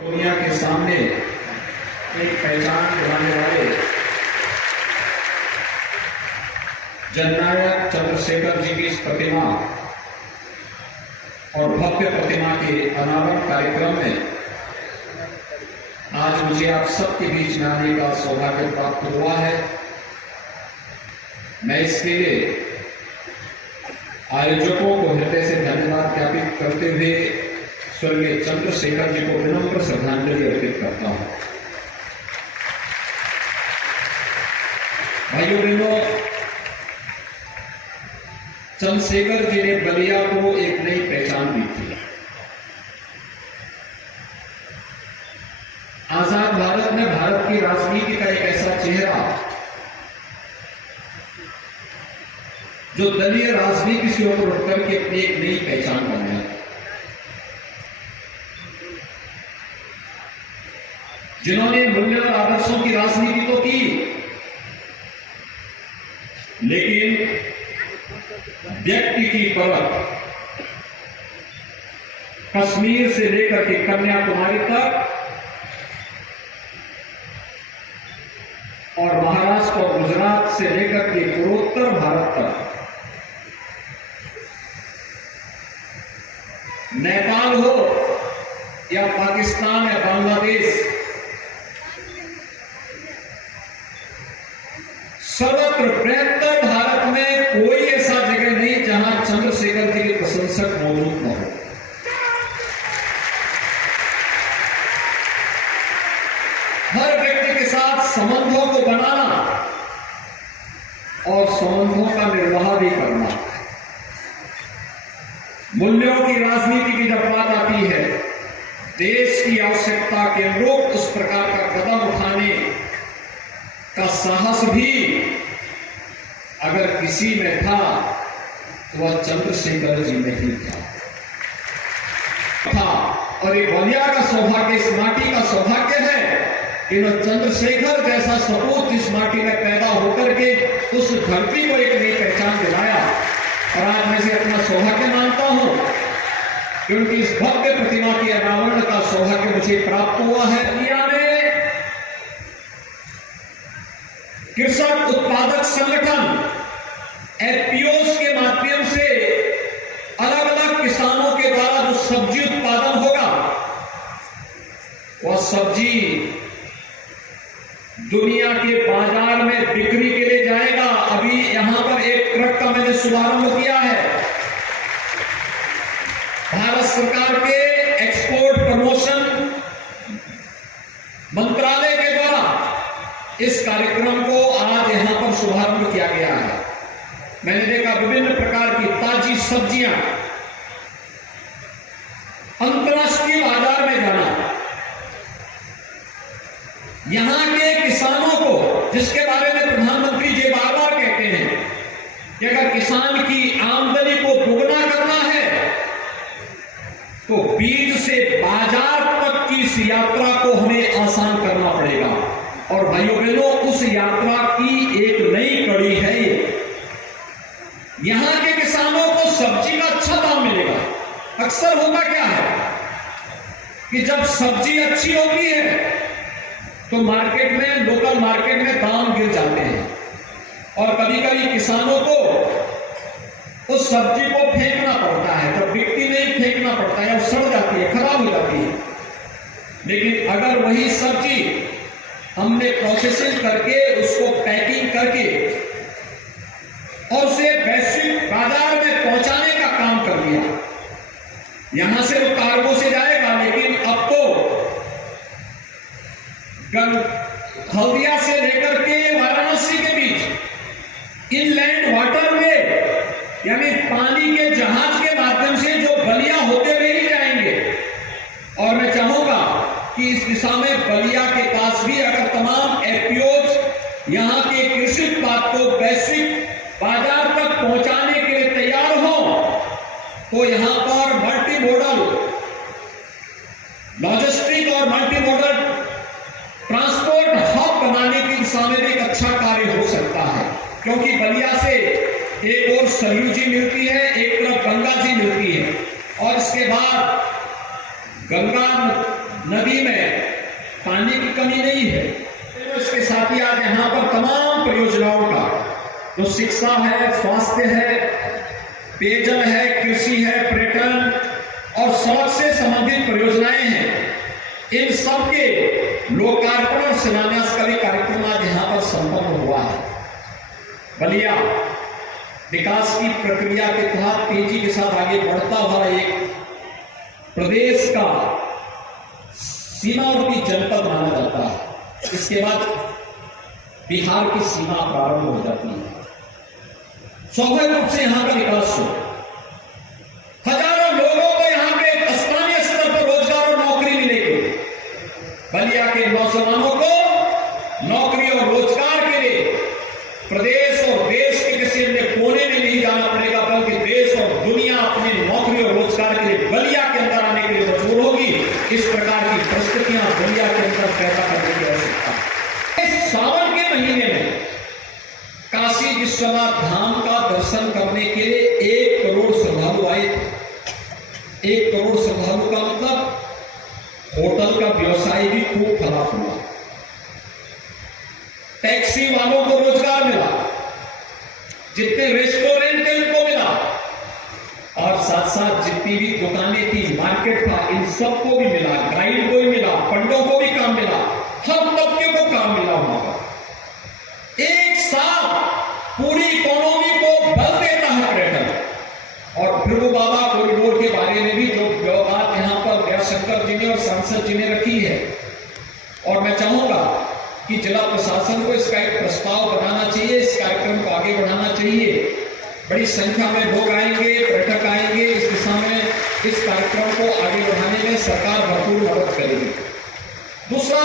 दुनिया के सामने एक पहचान दिलाने वाले जननायक चंद्रशेखर जी की इस प्रतिमा और भव्य प्रतिमा के अनावरण कार्यक्रम में आज मुझे आप सबके बीच में आने का सौभाग्य प्राप्त हुआ है। मैं इसके लिए आयोजकों को हृदय से धन्यवाद ज्ञापित करते हुए स्वर्गीय चंद्रशेखर जी को विनम्र श्रद्धांजलि अर्पित करता हूं। भाइयों बहनों, चंद्रशेखर जी ने बलिया को एक नई पहचान दी थी। आजाद भारत में भारत की राजनीति का एक ऐसा चेहरा जो दलीय राजनीति से ऊपर उठकर के अपनी एक नई पहचान बनाया, जिन्होंने मूल्य और आदर्शों की राजनीति तो की, लेकिन व्यक्ति की परख कश्मीर से लेकर के कन्याकुमारी तक और महाराष्ट्र और गुजरात से लेकर के पूर्वोत्तर भारत तक, नेपाल हो या पाकिस्तान या बांग्लादेश, सर्वत्र बृहत्तर भारत में कोई ऐसा जगह नहीं जहां चंद्रशेखर जी के प्रशंसक मौजूद न हो। हर व्यक्ति के साथ संबंधों को बनाना और संबंधों का निर्वाह भी करना। मूल्यों की राजनीति की जब बात आती है, देश की आवश्यकता के अनुरूप उस प्रकार का कदम उठाने का साहस भी अगर किसी में था तो वह चंद्रशेखर जी में ही था। और ये बलिया का सौभाग्य, इस माटी का सौभाग्य है कि वह चंद्रशेखर जैसा सपूत इस माटी में पैदा होकर के उस धरती को एक नई पहचान दिलाया। और आज मैं से अपना सौभाग्य मानता हूं क्योंकि इस भव्य प्रतिमा के अनावरण का सौभाग्य मुझे प्राप्त हुआ है। दुनिया में कृषक उत्पादक संगठन एफपीओ के माध्यम से अलग अलग किसानों के द्वारा जो सब्जी उत्पादन होगा, वह सब्जी दुनिया के बाजार में बिक्री के लिए जाएगा। अभी यहां पर एक ट्रक का मैंने शुभारंभ किया है। भारत सरकार के एक्सपोर्ट प्रमोशन मंत्रालय के द्वारा इस कार्यक्रम को आज यहां पर शुभारंभ किया गया है। मैंने देखा विभिन्न प्रकार की ताजी सब्जियां अंतरराष्ट्रीय बाजार में जाना, यहां के किसानों को, जिसके बारे में प्रधानमंत्री जी बार बार कहते हैं कि अगर किसान की आमदनी को दोगुना करना है तो बीज से बाजार तक की इस यात्रा को हमें आसान करना पड़ेगा। और भाइयों बहनों, उस यात्रा की एक नई कड़ी है ये। यहां के किसानों को सब्जी का अच्छा दाम मिलेगा। अक्सर होता क्या है कि जब सब्जी अच्छी होती है तो मार्केट में, लोकल मार्केट में दाम गिर जाते हैं और कभी कभी किसानों को उस सब्जी को फेंकना पड़ता है। जब बिकती नहीं, फेंकना पड़ता है, वो सड़ जाती है, खराब हो जाती है। लेकिन अगर वही सब्जी हमने प्रोसेसिंग करके, उसको पैकिंग करके और उसे वैश्विक बाजार में पहुंचाने का काम कर दिया, यहां से वो कार्गो से जाएगा, लेकिन अब तो हल्दिया से लेकर के वाराणसी के बीच इनलैंड वाटरवे यानी पानी के जहाज के माध्यम से जो बलिया होते हुए ही जाएंगे। और मैं चाहूंगा कि इस दिशा में बलिया के पास भी अगर तमाम एफपीओ यहां के कृषि उत्पाद को वैश्विक बाजार तक पहुंचाने के लिए तैयार हो तो यहां पर मल्टी मॉडल लॉजिस्टिक और मल्टी मॉडल ट्रांसपोर्ट हब बनाने की दिशा में भी एक अच्छा कार्य हो सकता है। क्योंकि बलिया से एक और सरयू जी मिलती है, एक तरफ गंगा जी मिलती है और इसके बाद गंगा नदी में पानी की कमी नहीं है। तो इसके साथ ही आज यहाँ पर तमाम परियोजनाओं का जो शिक्षा है, स्वास्थ्य है, पेयजल है, कृषि है, पर्यटन और सड़क से संबंधित परियोजनाएं हैं, इन सब के लोकार्पण और शिलान्यास का भी कार्यक्रम आज यहाँ पर संपन्न हुआ है। बलिया विकास की प्रक्रिया के तहत तेजी के साथ आगे बढ़ता हुआ एक प्रदेश का सीमावर्ती जनपद माना जाता है। इसके बाद बिहार की सीमा प्रारंभ हो जाती है। स्वाभाविक रूप से यहां का विकास हो, हजारों लोगों को यहां पे स्थानीय स्तर पर रोजगार और नौकरी मिलेगी। बलिया के नौजवानों को नौकरी और रोजगार के लिए प्रदेश और देश के किसी अन्य कोने में नहीं जाना पड़ेगा, बल्कि देश और दुनिया अपने नौकरी और रोजगार के लिए बलिया के अंदर आने के लिए मजबूर होगी। इस प्रकार की परिस्थितियां बलिया के अंदर पैदा करने की आवश्यकता है। सावन के महीने में काशी विश्वनाथ धाम का दर्शन करने के लिए 1 करोड़ श्रद्धालु आए थे। 1 करोड़ श्रद्धालु का मतलब होटल का व्यवसाय भी खूब फला फूला, टैक्सी वालों को रोजगार मिला, जितने रेस्टोरेंट थे उनको मिला, और साथ साथ जितनी भी दुकानें थी, मार्केट था, इन सबको भी मिला, गाइड को भी मिला, पंडों को भी काम मिला, हर तबके को काम मिला वहां पर। एक साथ पूरी इकोनॉमी को बल देता है पर्यटन। और फिर वो बाबा कॉरिडोर के बारे में भी जो बात यहाँ पर दयाशंकर जी ने और सांसद जी ने रखी है, और मैं चाहूंगा कि जिला प्रशासन को इसका एक प्रस्ताव बनाना चाहिए, इस कार्यक्रम को आगे बढ़ाना चाहिए। बड़ी संख्या में लोग आएंगे, पर्यटक आएंगे, इस दिशा में इस कार्यक्रम को आगे बढ़ाने में सरकार भरपूर मदद करेगी। दूसरा,